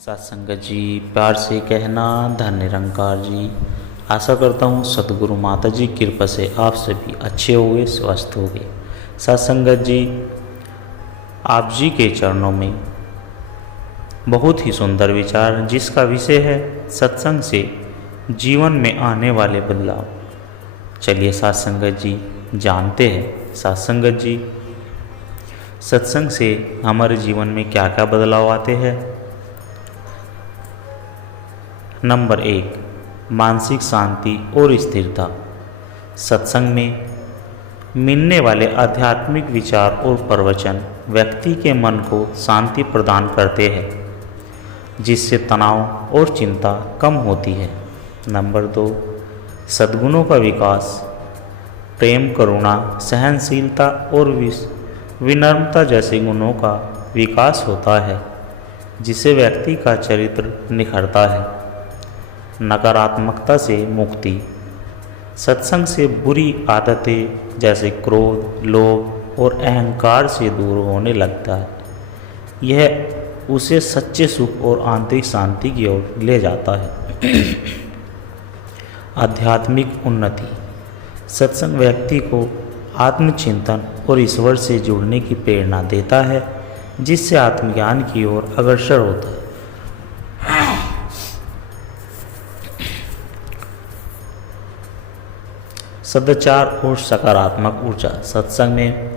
सत्संगत जी, प्यार से कहना धन निरंकार जी। आशा करता हूँ सतगुरु माता जी की कृपा से आप सभी अच्छे होंगे, स्वस्थ होंगे। सत्संगत जी, आप जी के चरणों में बहुत ही सुंदर विचार जिसका विषय है सत्संग से जीवन में आने वाले बदलाव। चलिए सत्संगत जी जानते हैं सत्संगत जी सत्संग से हमारे जीवन में क्या क्या बदलाव आते हैं। नंबर 1, मानसिक शांति और स्थिरता। सत्संग में मिलने वाले आध्यात्मिक विचार और प्रवचन व्यक्ति के मन को शांति प्रदान करते हैं, जिससे तनाव और चिंता कम होती है। नंबर 2, सद्गुणों का विकास। प्रेम, करुणा, सहनशीलता और विनम्रता जैसे गुणों का विकास होता है, जिससे व्यक्ति का चरित्र निखरता है। नकारात्मकता से मुक्ति। सत्संग से बुरी आदतें जैसे क्रोध, लोभ और अहंकार से दूर होने लगता है। यह उसे सच्चे सुख और आंतरिक शांति की ओर ले जाता है। आध्यात्मिक उन्नति। सत्संग व्यक्ति को आत्मचिंतन और ईश्वर से जुड़ने की प्रेरणा देता है, जिससे आत्मज्ञान की ओर अग्रसर होता है। सदाचार और सकारात्मक ऊर्जा। सत्संग में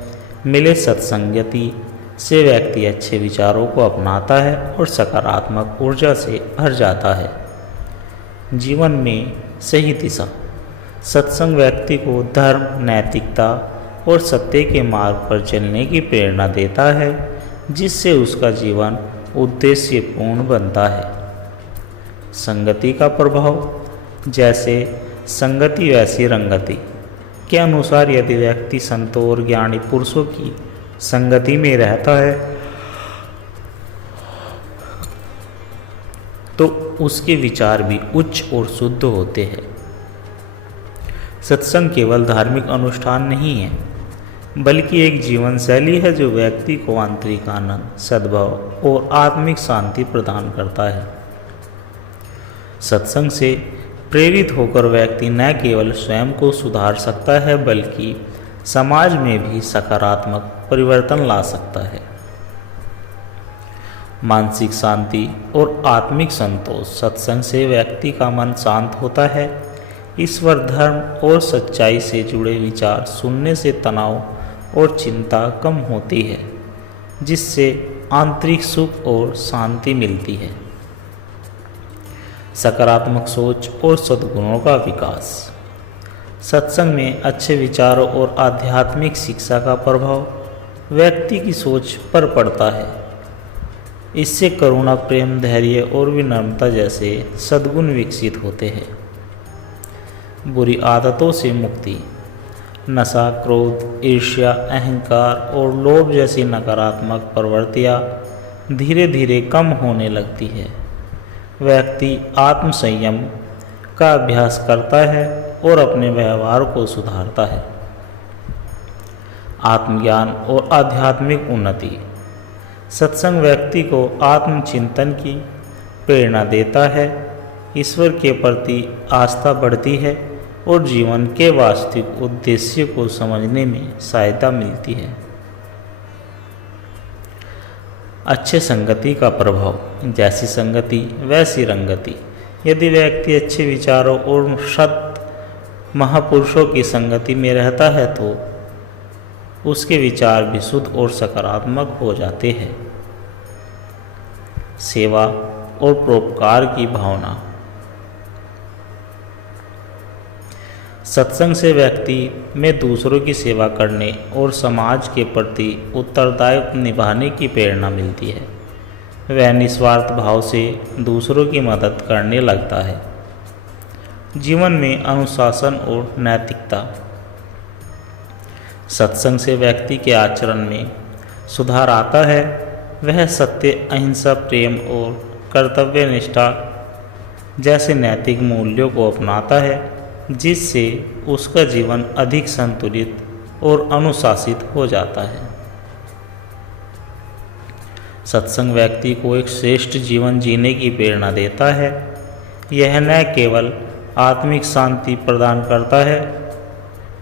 मिले सत्संगति से व्यक्ति अच्छे विचारों को अपनाता है और सकारात्मक ऊर्जा से भर जाता है। जीवन में सही दिशा। सत्संग व्यक्ति को धर्म, नैतिकता और सत्य के मार्ग पर चलने की प्रेरणा देता है, जिससे उसका जीवन उद्देश्यपूर्ण बनता है। संगति का प्रभाव। जैसे संगति वैसी रंगति के अनुसार यदि व्यक्ति संतों और ज्ञानी पुरुषों की संगति में रहता है तो उसके विचार भी उच्च और शुद्ध होते हैं। सत्संग केवल धार्मिक अनुष्ठान नहीं है, बल्कि एक जीवन शैली है जो व्यक्ति को आंतरिक आनंद, सद्भाव और आत्मिक शांति प्रदान करता है। सत्संग से प्रेरित होकर व्यक्ति न केवल स्वयं को सुधार सकता है, बल्कि समाज में भी सकारात्मक परिवर्तन ला सकता है। मानसिक शांति और आत्मिक संतोष। सत्संग से व्यक्ति का मन शांत होता है। ईश्वर, धर्म और सच्चाई से जुड़े विचार सुनने से तनाव और चिंता कम होती है, जिससे आंतरिक सुख और शांति मिलती है। सकारात्मक सोच और सद्गुणों का विकास। सत्संग में अच्छे विचारों और आध्यात्मिक शिक्षा का प्रभाव व्यक्ति की सोच पर पड़ता है। इससे करुणा, प्रेम, धैर्य और विनम्रता जैसे सद्गुण विकसित होते हैं। बुरी आदतों से मुक्ति। नशा, क्रोध, ईर्ष्या, अहंकार और लोभ जैसी नकारात्मक प्रवृत्तियाँ धीरे धीरे कम होने लगती है। व्यक्ति आत्मसंयम का अभ्यास करता है और अपने व्यवहार को सुधारता है। आत्मज्ञान और आध्यात्मिक उन्नति। सत्संग व्यक्ति को आत्मचिंतन की प्रेरणा देता है। ईश्वर के प्रति आस्था बढ़ती है और जीवन के वास्तविक उद्देश्य को समझने में सहायता मिलती है। अच्छे संगति का प्रभाव। जैसी संगति वैसी रंगति। यदि व्यक्ति अच्छे विचारों और सत महापुरुषों की संगति में रहता है तो उसके विचार भी शुद्ध और सकारात्मक हो जाते हैं। सेवा और परोपकार की भावना। सत्संग से व्यक्ति में दूसरों की सेवा करने और समाज के प्रति उत्तरदायित्व निभाने की प्रेरणा मिलती है। वह निस्वार्थ भाव से दूसरों की मदद करने लगता है। जीवन में अनुशासन और नैतिकता। सत्संग से व्यक्ति के आचरण में सुधार आता है। वह सत्य, अहिंसा, प्रेम और कर्तव्यनिष्ठा जैसे नैतिक मूल्यों को अपनाता है, जिससे उसका जीवन अधिक संतुलित और अनुशासित हो जाता है। सत्संग व्यक्ति को एक श्रेष्ठ जीवन जीने की प्रेरणा देता है। यह न केवल आत्मिक शांति प्रदान करता है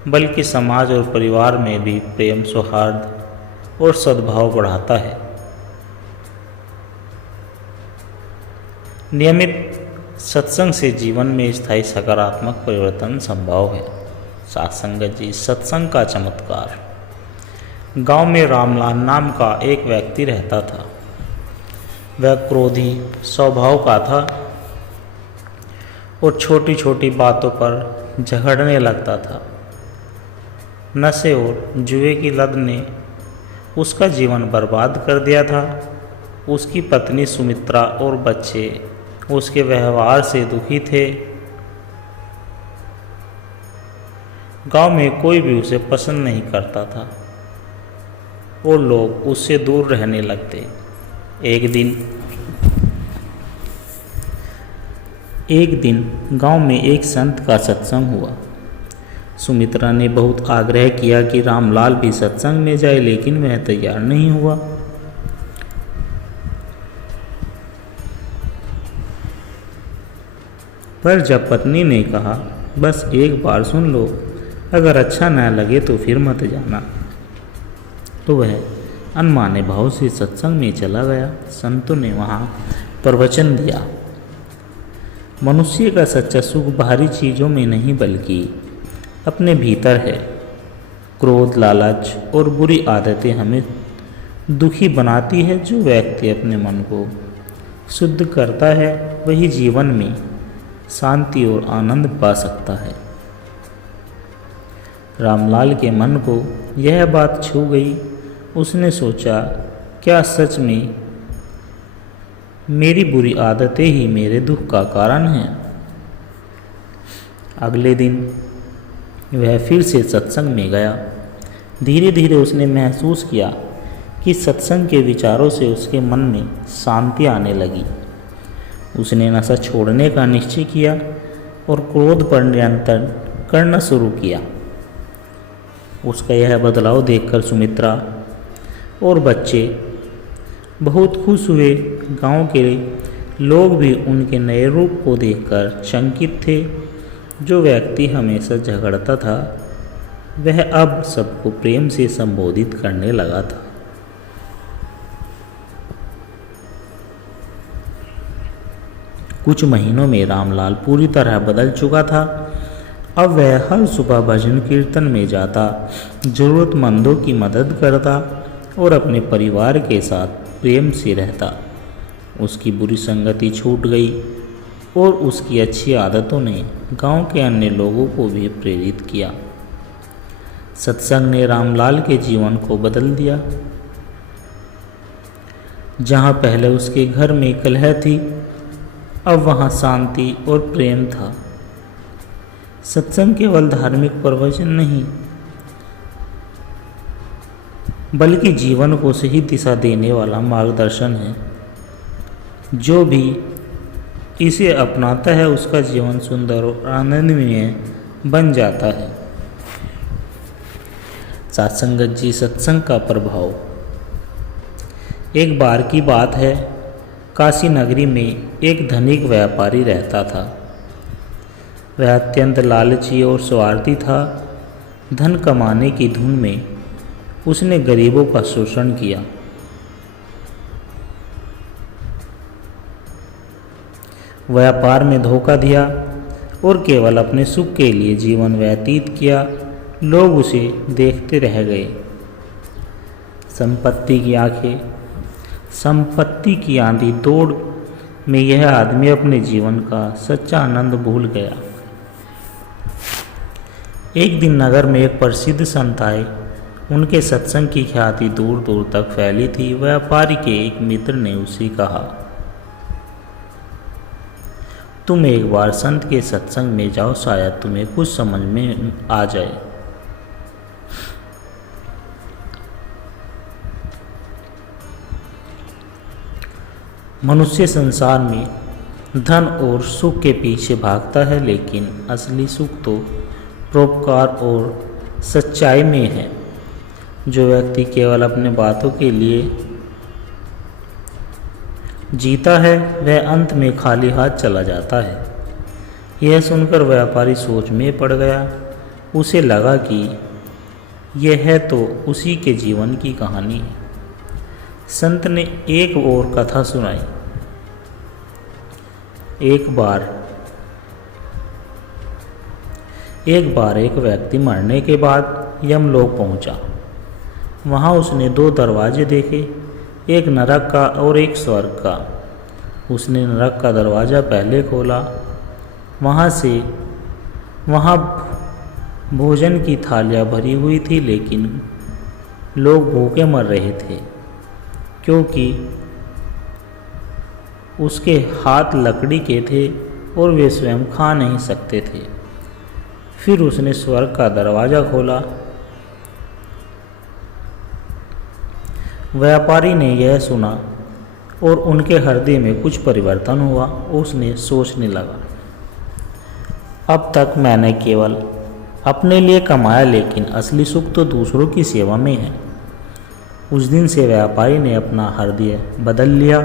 बल्कि समाज और परिवार में भी प्रेम, सौहार्द और सद्भाव बढ़ाता है। नियमित सत्संग से जीवन में स्थायी सकारात्मक परिवर्तन संभव है। साथ संगत जी, सत्संग का चमत्कार। गांव में रामलाल नाम का एक व्यक्ति रहता था। वह क्रोधी स्वभाव का था और छोटी छोटी बातों पर झगड़ने लगता था। नशे और जुए की लत ने उसका जीवन बर्बाद कर दिया था। उसकी पत्नी सुमित्रा और बच्चे उसके व्यवहार से दुखी थे। गांव में कोई भी उसे पसंद नहीं करता था और लोग उससे दूर रहने लगते। एक दिन गांव में एक संत का सत्संग हुआ। सुमित्रा ने बहुत आग्रह किया कि रामलाल भी सत्संग में जाए, लेकिन वह तैयार नहीं हुआ। पर जब पत्नी ने कहा, बस एक बार सुन लो, अगर अच्छा न लगे तो फिर मत जाना, तो वह अनमाने भाव से सत्संग में चला गया। संतों ने वहाँ प्रवचन दिया, मनुष्य का सच्चा सुख बाहरी चीज़ों में नहीं बल्कि अपने भीतर है। क्रोध, लालच और बुरी आदतें हमें दुखी बनाती है। जो व्यक्ति अपने मन को शुद्ध करता है वही जीवन में शांति और आनंद पा सकता है। रामलाल के मन को यह बात छू गई। उसने सोचा, क्या सच में मेरी बुरी आदतें ही मेरे दुख का कारण हैं? अगले दिन वह फिर से सत्संग में गया। धीरे धीरे उसने महसूस किया कि सत्संग के विचारों से उसके मन में शांति आने लगी। उसने नशा छोड़ने का निश्चय किया और क्रोध पर नियंत्रण करना शुरू किया। उसका यह बदलाव देखकर सुमित्रा और बच्चे बहुत खुश हुए। गांव के लोग भी उनके नए रूप को देखकर शंकित थे। जो व्यक्ति हमेशा झगड़ता था वह अब सबको प्रेम से संबोधित करने लगा था। कुछ महीनों में रामलाल पूरी तरह बदल चुका था। अब वह हर सुबह भजन कीर्तन में जाता, जरूरतमंदों की मदद करता और अपने परिवार के साथ प्रेम से रहता। उसकी बुरी संगति छूट गई और उसकी अच्छी आदतों ने गांव के अन्य लोगों को भी प्रेरित किया। सत्संग ने रामलाल के जीवन को बदल दिया। जहां पहले उसके घर में कलह थी, अब वहां शांति और प्रेम था। सत्संग केवल धार्मिक प्रवचन नहीं बल्कि जीवन को सही दिशा देने वाला मार्गदर्शन है। जो भी इसे अपनाता है उसका जीवन सुंदर और आनंदमय बन जाता है। सत्संगत जी, सत्संग का प्रभाव। एक बार की बात है, काशी नगरी में एक धनिक व्यापारी रहता था। वह अत्यंत लालची और स्वार्थी था। धन कमाने की धुन में उसने गरीबों का शोषण किया। व्यापार में धोखा दिया और केवल अपने सुख के लिए जीवन व्यतीत किया। लोग उसे देखते रह गए। संपत्ति की आंधी दौड़ में यह आदमी अपने जीवन का सच्चा आनंद भूल गया। एक दिन नगर में एक प्रसिद्ध संत आए। उनके सत्संग की ख्याति दूर दूर तक फैली थी। व्यापारी के एक मित्र ने उसे कहा, तुम एक बार संत के सत्संग में जाओ, शायद तुम्हें कुछ समझ में आ जाए। मनुष्य संसार में धन और सुख के पीछे भागता है, लेकिन असली सुख तो परोपकार और सच्चाई में है। जो व्यक्ति केवल अपने बातों के लिए जीता है वह अंत में खाली हाथ चला जाता है। यह सुनकर व्यापारी सोच में पड़ गया। उसे लगा कि यह है तो उसी के जीवन की कहानी है। संत ने एक और कथा सुनाई। एक बार एक व्यक्ति मरने के बाद यमलोक पहुंचा। वहां उसने 2 दरवाजे देखे, एक नरक का और एक स्वर्ग का। उसने नरक का दरवाज़ा पहले खोला। वहाँ भोजन की थालियाँ भरी हुई थी, लेकिन लोग भूखे मर रहे थे क्योंकि उसके हाथ लकड़ी के थे और वे स्वयं खा नहीं सकते थे। फिर उसने स्वर्ग का दरवाज़ा खोला। व्यापारी ने यह सुना और उनके हृदय में कुछ परिवर्तन हुआ। उसने सोचने लगा, अब तक मैंने केवल अपने लिए कमाया, लेकिन असली सुख तो दूसरों की सेवा में है। उस दिन से व्यापारी ने अपना हृदय बदल लिया।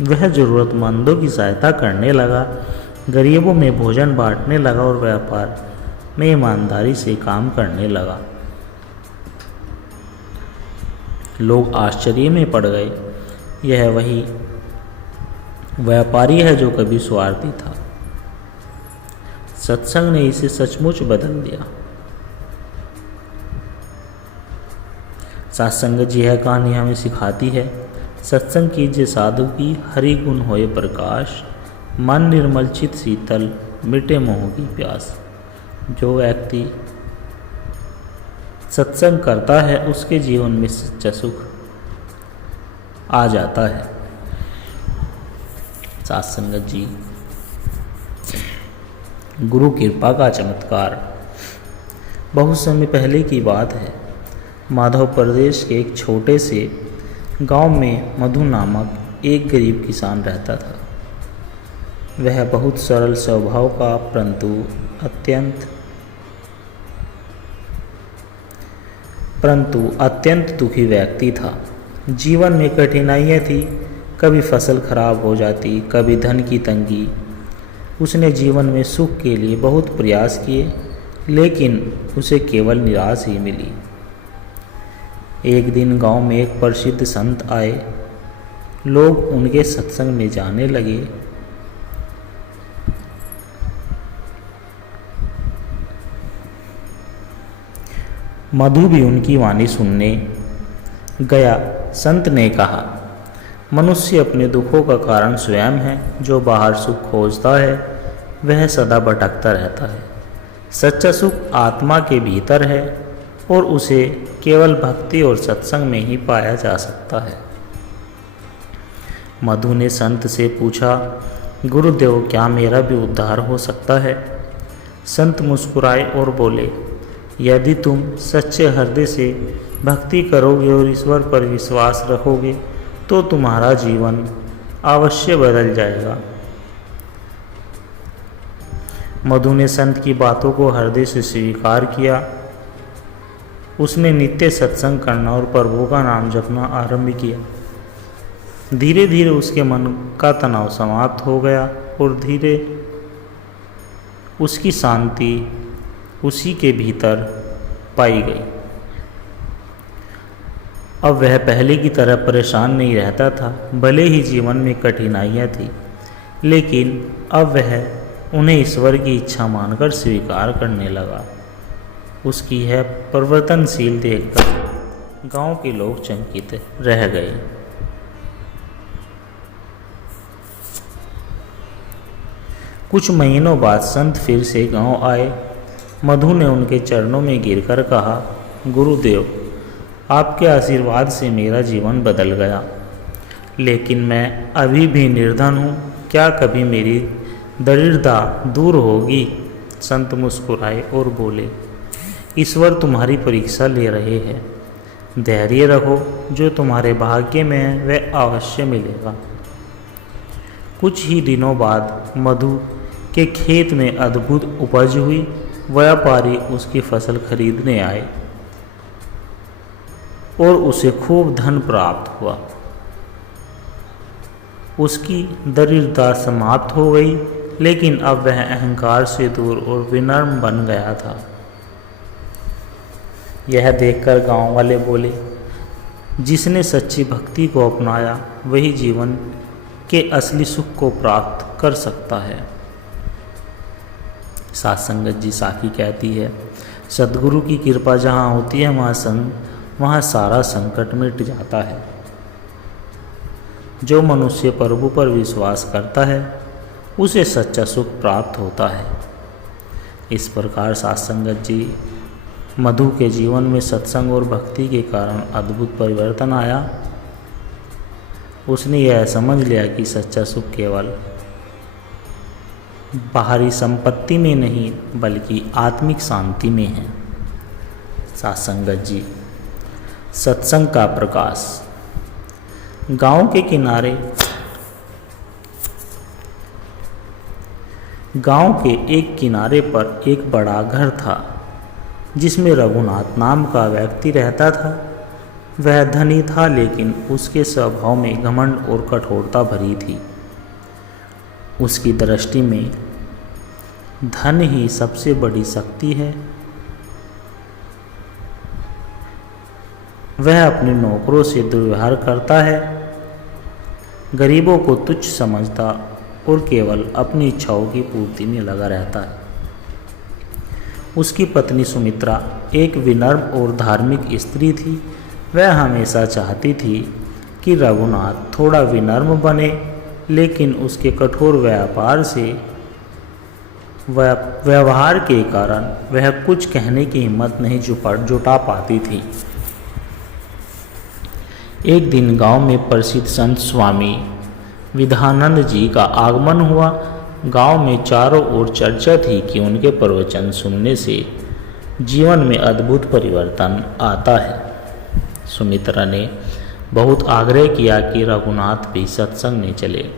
वह ज़रूरतमंदों की सहायता करने लगा, गरीबों में भोजन बांटने लगा और व्यापार में ईमानदारी से काम करने लगा। लोग आश्चर्य में पड़ गए। यह वही व्यापारी है जो कभी स्वार्थी था। सत्संग ने इसे सचमुच बदल दिया। सत्संग जी यह कहानी हमें सिखाती है, सत्संग कीजिए साधु की, हरि गुण होए प्रकाश, मन निर्मल चित शीतल, मिटे मोह की प्यास। जो व्यक्ति सत्संग करता है उसके जीवन में सच्चा सुख आ जाता है। साथ संगत जी, गुरु कृपा का चमत्कार। बहुत समय पहले की बात है। माधव प्रदेश के एक छोटे से गांव में मधु नामक एक गरीब किसान रहता था। वह बहुत सरल स्वभाव का परंतु अत्यंत दुखी व्यक्ति था। जीवन में कठिनाइयाँ थी, कभी फसल खराब हो जाती, कभी धन की तंगी। उसने जीवन में सुख के लिए बहुत प्रयास किए, लेकिन उसे केवल निराश ही मिली। एक दिन गांव में एक प्रसिद्ध संत आए। लोग उनके सत्संग में जाने लगे। मधु भी उनकी वाणी सुनने गया। संत ने कहा, मनुष्य अपने दुखों का कारण स्वयं है। जो बाहर सुख खोजता है वह सदा भटकता रहता है। सच्चा सुख आत्मा के भीतर है और उसे केवल भक्ति और सत्संग में ही पाया जा सकता है। मधु ने संत से पूछा, गुरुदेव क्या मेरा भी उद्धार हो सकता है? संत मुस्कुराए और बोले, यदि तुम सच्चे हृदय से भक्ति करोगे और ईश्वर पर विश्वास रखोगे तो तुम्हारा जीवन अवश्य बदल जाएगा। मधु ने संत की बातों को हृदय से स्वीकार किया। उसने नित्य सत्संग करना और प्रभु का नाम जपना आरंभ किया। धीरे धीरे उसके मन का तनाव समाप्त हो गया और धीरे उसकी शांति उसी के भीतर पाई गई। अब वह पहले की तरह परेशान नहीं रहता था। भले ही जीवन में कठिनाइयाँ थी, लेकिन अब वह उन्हें ईश्वर की इच्छा मानकर स्वीकार करने लगा। उसकी यह परिवर्तनशील देखकर गांव के लोग चकित रह गए। कुछ महीनों बाद संत फिर से गांव आए। मधु ने उनके चरणों में गिरकर कहा, गुरुदेव आपके आशीर्वाद से मेरा जीवन बदल गया, लेकिन मैं अभी भी निर्धन हूँ। क्या कभी मेरी दरिद्रता दूर होगी? संत मुस्कुराए और बोले, ईश्वर तुम्हारी परीक्षा ले रहे हैं। धैर्य रखो, जो तुम्हारे भाग्य में है वह अवश्य मिलेगा। कुछ ही दिनों बाद मधु के खेत में अद्भुत उपज हुई। व्यापारी उसकी फसल खरीदने आए और उसे खूब धन प्राप्त हुआ। उसकी दरिद्रता समाप्त हो गई, लेकिन अब वह अहंकार से दूर और विनम्र बन गया था। यह देखकर गांव वाले बोले, जिसने सच्ची भक्ति को अपनाया वही जीवन के असली सुख को प्राप्त कर सकता है। साथ संगत जी साखी कहती है, सद्गुरु की कृपा जहाँ होती है वहाँ सारा संकट मिट जाता है। जो मनुष्य प्रभु पर विश्वास करता है उसे सच्चा सुख प्राप्त होता है। इस प्रकार साथ संगत जी मधु के जीवन में सत्संग और भक्ति के कारण अद्भुत परिवर्तन आया। उसने यह समझ लिया कि सच्चा सुख केवल बाहरी संपत्ति में नहीं बल्कि आत्मिक शांति में है। साथ संगत जी सत्संग का प्रकाश। गांव के एक किनारे पर एक बड़ा घर था जिसमें रघुनाथ नाम का व्यक्ति रहता था। वह धनी था, लेकिन उसके स्वभाव में घमंड और कठोरता भरी थी। उसकी दृष्टि में धन ही सबसे बड़ी शक्ति है। वह अपने नौकरों से दुर्व्यवहार करता है, गरीबों को तुच्छ समझता और केवल अपनी इच्छाओं की पूर्ति में लगा रहता है। उसकी पत्नी सुमित्रा एक विनम्र और धार्मिक स्त्री थी। वह हमेशा चाहती थी कि रघुनाथ थोड़ा विनम्र बने, लेकिन उसके कठोर व्यवहार के कारण वह कुछ कहने की हिम्मत नहीं जुटा पाती थी। एक दिन गांव में प्रसिद्ध संत स्वामी विधानंद जी का आगमन हुआ। गांव में चारों ओर चर्चा थी कि उनके प्रवचन सुनने से जीवन में अद्भुत परिवर्तन आता है। सुमित्रा ने बहुत आग्रह किया कि रघुनाथ भी सत्संग में चले।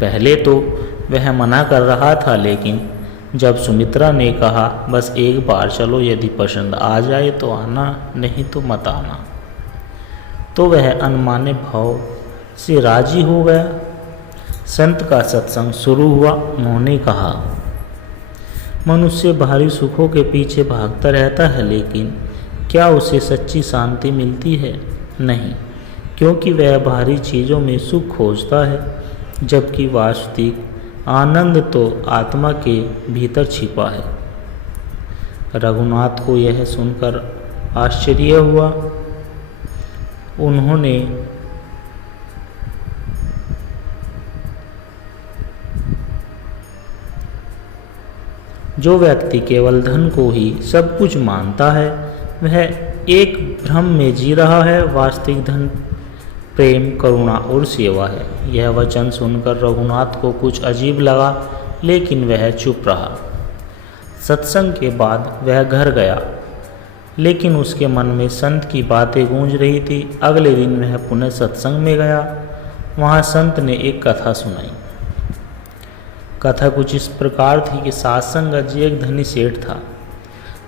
पहले तो वह मना कर रहा था, लेकिन जब सुमित्रा ने कहा बस एक बार चलो, यदि पसंद आ जाए तो आना, नहीं तो मत आना, तो वह अनमाने भाव से राजी हो गया। संत का सत्संग शुरू हुआ। उन्होंने कहा, मनुष्य बाहरी सुखों के पीछे भागता रहता है, लेकिन क्या उसे सच्ची शांति मिलती है? नहीं, क्योंकि वह बाहरी चीज़ों में सुख खोजता है, जबकि वास्तविक आनंद तो आत्मा के भीतर छिपा है। रघुनाथ को यह सुनकर आश्चर्य हुआ। उन्होंने जो व्यक्ति केवल धन को ही सब कुछ मानता है वह एक भ्रम में जी रहा है। वास्तविक धन प्रेम, करुणा और सेवा है। यह वचन सुनकर रघुनाथ को कुछ अजीब लगा, लेकिन वह चुप रहा। सत्संग के बाद वह घर गया, लेकिन उसके मन में संत की बातें गूंज रही थी। अगले दिन वह पुनः सत्संग में गया। वहाँ संत ने एक कथा सुनाई। कथा कुछ इस प्रकार थी कि सात संगत जी एक धनी सेठ था,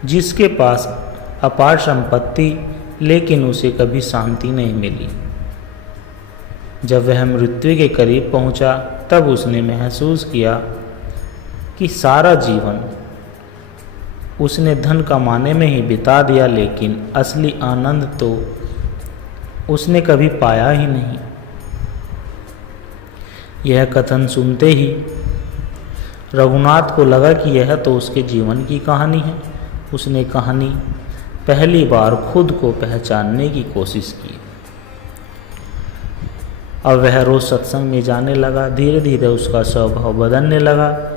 जिसके पास अपार संपत्ति, लेकिन उसे कभी शांति नहीं मिली। जब वह मृत्यु के करीब पहुंचा, तब उसने महसूस किया कि सारा जीवन उसने धन कमाने में ही बिता दिया, लेकिन असली आनंद तो उसने कभी पाया ही नहीं। यह कथन सुनते ही रघुनाथ को लगा कि यह तो उसके जीवन की कहानी है। उसने कहानी पहली बार खुद को पहचानने की कोशिश की। अब वह रोज सत्संग में जाने लगा। धीरे धीरे उसका स्वभाव बदलने लगा।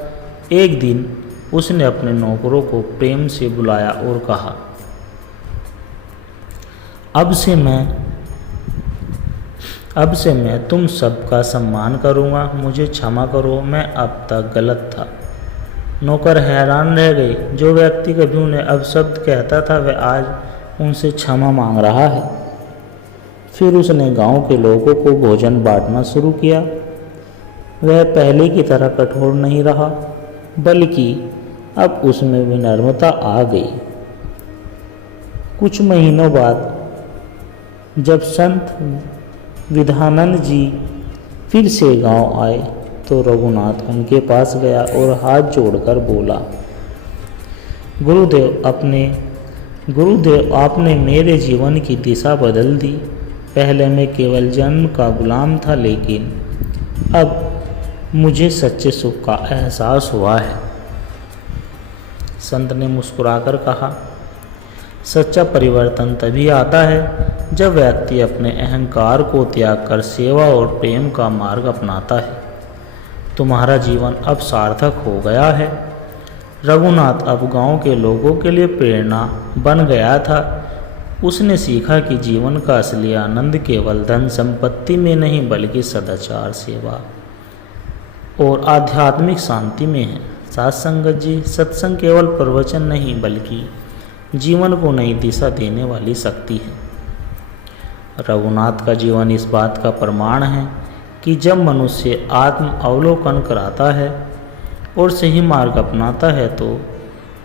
एक दिन उसने अपने नौकरों को प्रेम से बुलाया और कहा, अब से मैं तुम सबका सम्मान करूंगा। मुझे क्षमा करो, मैं अब तक गलत था। नौकर हैरान रह गए। जो व्यक्ति कभी उन्हें अपशब्द कहता था, वह आज उनसे क्षमा मांग रहा है। फिर उसने गांव के लोगों को भोजन बांटना शुरू किया। वह पहले की तरह कठोर नहीं रहा, बल्कि अब उसमें विनम्रता आ गई। कुछ महीनों बाद जब संत विधानंद जी फिर से गांव आए तो रघुनाथ उनके पास गया और हाथ जोड़कर बोला, गुरुदेव आपने मेरे जीवन की दिशा बदल दी। पहले मैं केवल जन्म का गुलाम था, लेकिन अब मुझे सच्चे सुख का एहसास हुआ है। संत ने मुस्कुराकर कहा, सच्चा परिवर्तन तभी आता है जब व्यक्ति अपने अहंकार को त्याग कर सेवा और प्रेम का मार्ग अपनाता है। तुम्हारा जीवन अब सार्थक हो गया है। रघुनाथ अब गांव के लोगों के लिए प्रेरणा बन गया था। उसने सीखा कि जीवन का असली आनंद केवल धन संपत्ति में नहीं बल्कि सदाचार, सेवा और आध्यात्मिक शांति में है। साथ संगत जी, सत्संग केवल प्रवचन नहीं बल्कि जीवन को नई दिशा देने वाली शक्ति है। रघुनाथ का जीवन इस बात का प्रमाण है कि जब मनुष्य आत्म अवलोकन कराता है और सही मार्ग अपनाता है तो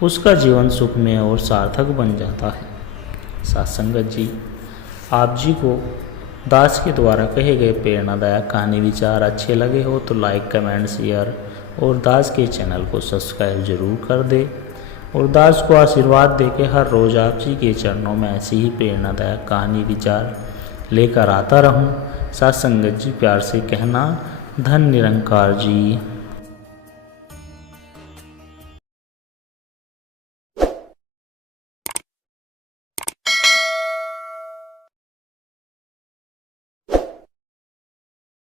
उसका जीवन सुखमय और सार्थक बन जाता है। साथ संगत जी, आप जी को दास के द्वारा कहे गए प्रेरणादायक कहानी विचार अच्छे लगे हो तो लाइक, कमेंट, शेयर और दास के चैनल को सब्सक्राइब जरूर कर दे और दास को आशीर्वाद दे के हर रोज़ आप जी के चरणों में ऐसी ही प्रेरणादायक कहानी विचार लेकर आता रहूं। साथ संगत जी, प्यार से कहना, धन निरंकार जी।